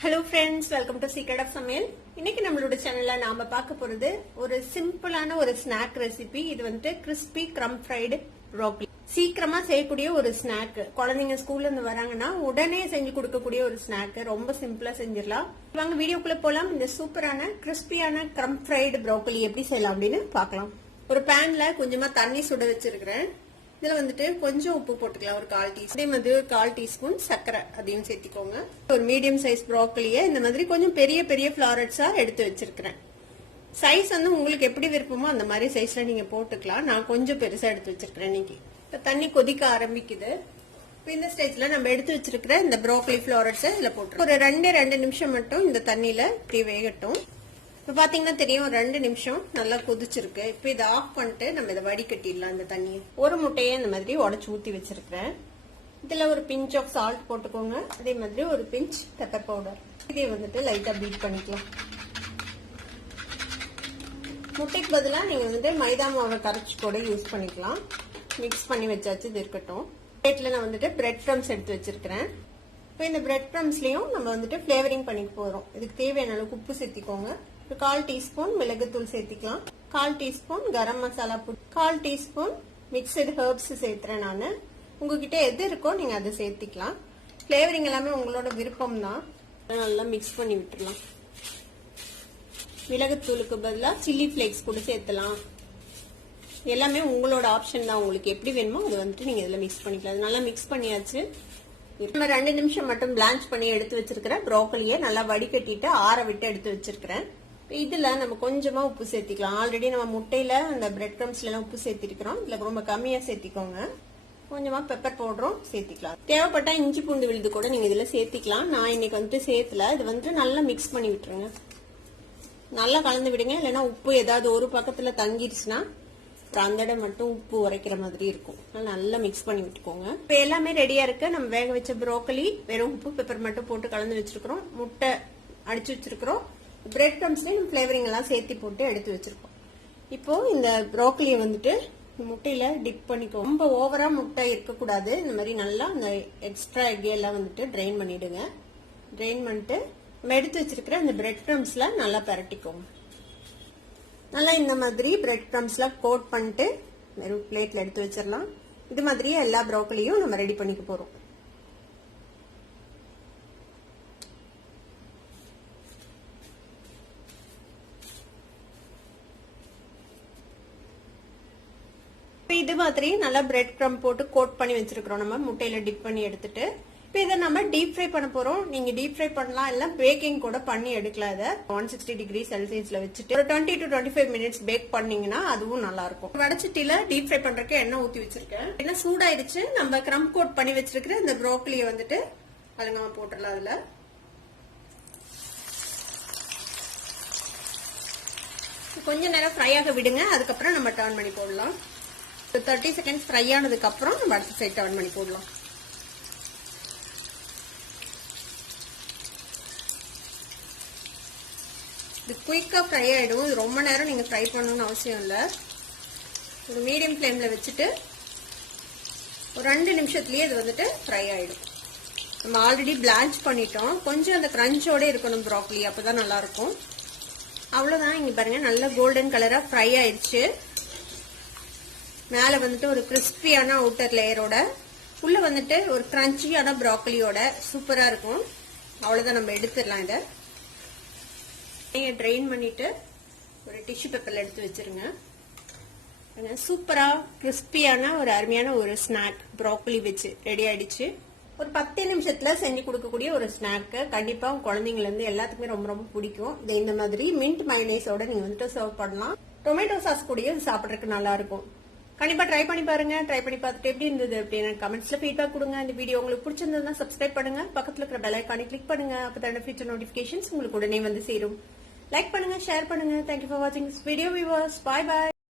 Hello friends, welcome to secret of சமையல். இன்னைக்கு நம்மளோட சேனல்ல நாம பார்க்க போறது ஒரு சிம்பிளான ஒரு ஸ்நாக் ரெசிபி. இது வந்துட்டு கிறிஸ்பி க்ரம் ஃப்ரைடு ப்ரோக்கலி. சீக்கிரமா செய்யக்கூடிய ஒரு ஸ்நாக். குழந்தைங்க ஸ்கூல்ல இருந்து வராங்கன்னா உடனே செஞ்சு கொடுக்கக்கூடிய ஒரு ஸ்நாக். ரொம்ப சிம்பிளா செஞ்சிடலாம். வாங்க வீடியோக்குள்ள போலாம். இந்த சூப்பரான கிறிஸ்பியான க்ரம் ஃப்ரைடு ப்ரோக்கலி எப்படி செய்யலாம் அப்படின்னு பார்க்கலாம். ஒரு பேன்ல கொஞ்சமா தண்ணி சுட வச்சிருக்கிறேன். இதுல வந்துட்டு கொஞ்சம் உப்பு போட்டுக்கலாம், ஒரு 1/4 டீஸ்பூன். அதே மாதிரி ஒரு 1/4 டீஸ்பூன் சர்க்கரை அதையும் சேர்த்திக்கோங்க. ஒரு மீடியம் சைஸ் ப்ரோக்கலியை இந்த மாதிரி கொஞ்சம் பெரிய பெரிய ஃபிளாரட்ஸா எடுத்து வச்சிருக்கிறேன். சைஸ் வந்து உங்களுக்கு எப்படி விருப்பமோ அந்த மாதிரி சைஸ்ல நீங்க போட்டுக்கலாம். நான் கொஞ்சம் பெருசா எடுத்து வச்சிருக்கிறேன். இன்னைக்கு இப்ப தண்ணி கொதிக்க ஆரம்பிக்குது. இந்த ஸ்டேஜ்ல நம்ம எடுத்து வச்சிருக்கிற இந்த ப்ரோக்கலி ஃபிளாரட்ஸை இதுல போட்டு ஒரு 2 நிமிஷம் மட்டும் இந்த தண்ணியில இப்படி வேகட்டும். இப்ப பாத்தீங்கன்னா தெரியும், 2 நிமிஷம் நல்லா கொதிச்சிருக்கு. இப்ப இதை ஆஃப் பண்ணிட்டு நம்ம இதை வடிகட்டிடலாம். இந்த தண்ணியை ஒரு முட்டையை இந்த மாதிரி உடச்சு ஊத்தி வச்சிருக்கிறேன். இதுல ஒரு பிஞ்ச் ஆஃப் சால்ட் போட்டுக்கோங்க. அதே மாதிரி ஒரு பிஞ்ச் பெப்பர் பவுடர். இதை வந்துட்டு லைட்டா பீட் பண்ணிக்கலாம். முட்டைக்கு பதிலா நீங்க வந்துட்டு மைதா மாவை கரைச்சி கூட யூஸ் பண்ணிக்கலாம். மிக்ஸ் பண்ணி வச்சாச்சு, இது இருக்கட்டும். பிளேட்ல நான் வந்துட்டு பிரெட் க்ரம்ஸ் எடுத்து வச்சிருக்கிறேன். இப்போ இந்த பிரெட் க்ரம்ஸ்லயும் நம்ம வந்துட்டு பிளேவரிங் பண்ணிக்க போறோம். இதுக்கு தேவையான அளவுக்கு உப்பு சேர்த்திக்கோங்க. 1/4 டீஸ்பூன் மிளகுத்தூள் சேர்த்திக்கலாம். 1/4 டீஸ்பூன் கரம் மசாலா பொடி, 1/4 டீஸ்பூன் மிக்சடு ஹெர்ப்ஸ் சேர்த்துறேன் நானு. உங்ககிட்ட எது இருக்கோ நீங்க அதை சேர்த்திக்கலாம். பிளேவரிங் எல்லாமே உங்களோட விருப்பம் தான். நல்லா மிக்ஸ் பண்ணி விட்டுடலாம். மிளகுத்தூளுக்கு பதிலா சில்லி பிளேக்ஸ் கூட சேர்த்தலாம். எல்லாமே உங்களோட ஆப்ஷன் தான். உங்களுக்கு எப்படி வேணுமோ அது வந்துட்டு நீங்க இதுல மிக்ஸ் பண்ணிக்கலாம். நல்லா மிக்ஸ் பண்ணியாச்சு. நம்ம 2 நிமிஷம் மட்டும் பிளான்ச் பண்ணி எடுத்து வச்சிருக்கிற ப்ரோக்கலியை நல்லா வடிகட்டிட்டு ஆற விட்டு எடுத்து வச்சிருக்கிறேன். இதுல நம்ம கொஞ்சமா உப்பு சேர்த்திக்கலாம். ஆல்ரெடி நம்ம முட்டையில அந்த பிரெட் க்ரம்ஸ்ல எல்லாம் உப்பு சேர்த்திருக்கிறோம். இதுல ரொம்ப கம்மியா சேர்த்திக்கோங்க. கொஞ்சமா பெப்பர் பவுடரும் சேர்த்திக்கலாம். தேவைப்பட்டா இஞ்சி பூண்டு விழுது கூட நீங்க இதுல சேர்த்திக்கலாம். நான் இன்னைக்கு வந்துட்டு சேர்த்துல. இது வந்துட்டு நல்லா மிக்ஸ் பண்ணி விட்டுருங்க. நல்லா கலந்து விடுங்க. இல்லைன்னா உப்பு ஏதாவது ஒரு பக்கத்துல தங்கிடுச்சுன்னா அந்த இடம் மட்டும் உப்பு உரைக்கிற மாதிரி இருக்கும். நல்லா மிக்ஸ் பண்ணி விட்டுக்கோங்க. இப்ப எல்லாமே ரெடியா இருக்கு. நம்ம வேக வச்ச ப்ரோக்கலி வெறும் உப்பு பெப்பர் மட்டும் போட்டு கலந்து வச்சிருக்கிறோம். முட்டை அடிச்சு வச்சிருக்கிறோம். பிரெட் க்ரம்ஸ்லயும் ஃபிளேவரிங் எல்லாம் சேர்த்து போட்டு எடுத்து வச்சிருக்கோம். இப்போ இந்த ப்ரோக்கலியை வந்துட்டு முட்டையில டிப் பண்ணிக்கோ. ரொம்ப ஓவரா முட்டை இருக்கக்கூடாது. இந்த மாதிரி நல்லா அந்த எக்ஸ்ட்ரா எக் எல்லாம் வந்துட்டு ட்ரெயின் பண்ணிடுங்க. ட்ரெயின் பண்ணிட்டு நம்ம எடுத்து வச்சிருக்கிற இந்த பிரெட் க்ரம்ஸ்ல நல்லா பரட்டிக்கோங்க. நல்லா இந்த மாதிரி பிரெட் க்ரம்ஸ்ல கோட் பண்ணிட்டு வெறும் பிளேட்ல எடுத்து வச்சிடலாம். இது மாதிரியே எல்லா ப்ரோக்கலியும் நம்ம ரெடி பண்ணிக்க போறோம். இது மாதிரி நல்லா பிரெட் க்ரம் போட்டு கோட் பண்ணி வச்சிருக்கிறோம். நம்ம முட்டையில டிப் பண்ணி எடுத்துட்டு இப்போ இதை நம்ம டீப் ஃப்ரை பண்ண போறோம். நீங்க டீப் ஃப்ரை பண்ணலாம், இல்ல பேக்கிங் கூட பண்ணி எடுக்கலாம். இதை 160 டிகிரி செல்சியஸ்ல வச்சுட்டு ஒரு 20 to 25 மினிட்ஸ் பேக் பண்ணீங்கன்னா அதுவும் நல்லா இருக்கும். வடச்சட்டியில டீப் ஃப்ரை பண்றதுக்கு எண்ணெய் ஊத்தி வச்சிருக்கேன். என்ன சூடாயிருச்சு. நம்ம க்ரம் கோட் பண்ணி வச்சிருக்கிற இந்த ப்ரோக்கலியை வந்துட்டு அலங்கமா போட்டுடலாம். அதுல கொஞ்ச நேரம் ஃப்ரை ஆக விடுங்க. அதுக்கப்புறம் நம்ம டர்ன் பண்ணி போடலாம். 30 செகண்ட்ஸ் ஃப்ரை ஆனதுக்கு அப்புறம் நம்ம அடுத்த சைட் டர்ன் பண்ணி போடலாம். இது குயிக்கா ஃப்ரை ஆயிடும். இது ரொம்ப நேரம் நீங்க ஃப்ரை பண்ணணும்னு அவசியம் இல்லை. ஒரு மீடியம் ஃப்ளேம்ல வச்சுட்டு ஒரு 2 நிமிஷத்துலயே இது வந்துட்டு ஃப்ரை ஆயிடும். நம்ம ஆல்ரெடி பிளான்ச் பண்ணிட்டோம். கொஞ்சம் அந்த கிரஞ்சோட இருக்கணும் ப்ரோக்கலி, அப்பதான் நல்லா இருக்கும். அவ்வளவுதான். இங்க பாருங்க, நல்ல கோல்டன் கலரா ஃப்ரை ஆயிடுச்சு. மேல வந்துட்டு ஒரு கிறிஸ்பியான அவுட்டர் லேயரோட, உள்ள வந்துட்டு ஒரு கிரன்ச்சியான ப்ரோக்கலியோட சூப்பரா இருக்கும். அவ்வளவுதான். நம்ம எடுத்துடலாம். இதை ட்ரெயின் பண்ணிட்டு ஒரு டிஷ்யூ பேப்பர்ல எடுத்து வச்சிருங்க. சூப்பரா கிறிஸ்பியான ஒரு அருமையான ஒரு ஸ்நாக் ப்ரோக்கலி வச்சு ரெடி ஆயிடுச்சு. ஒரு 10 நிமிஷத்துல செஞ்சு கொடுக்கக்கூடிய ஒரு ஸ்நாக். கண்டிப்பா உங்க குழந்தைங்கள இருந்து எல்லாத்துக்குமே ரொம்ப ரொம்ப பிடிக்கும். இது இந்த மாதிரி மின்ட் மயோனைஸோட நீங்க வந்துட்டு சர்வ் பண்ணலாம். டொமேட்டோ சாஸ் கூடயும் சாப்பிட்றதுக்கு நல்லா இருக்கும். கண்டிப்பா ட்ரை பண்ணி பாருங்க. ட்ரை பண்ணி பார்த்துட்டு எப்படி இருந்தது அப்படின்னு கமெண்ட்ஸ்ல ஃபீட்பேக் கொடுங்க. இந்த வீடியோ உங்களுக்கு பிடிச்சிருந்ததுன்னா சப்ஸ்கிரைப் பண்ணுங்க. பக்கத்துல இருக்கிற பெல் ஐகானை கிளிக் பண்ணுங்க. அப்பதான் ஃபியூச்சர் நோட்டிபிகேஷன்ஸ் உங்களுக்கு உடனே வந்து சேரும். லைக் பண்ணுங்க, ஷேர் பண்ணுங்க. தேங்க்யூ ஃபார் வாட்சிங் this video viewers. Bye by.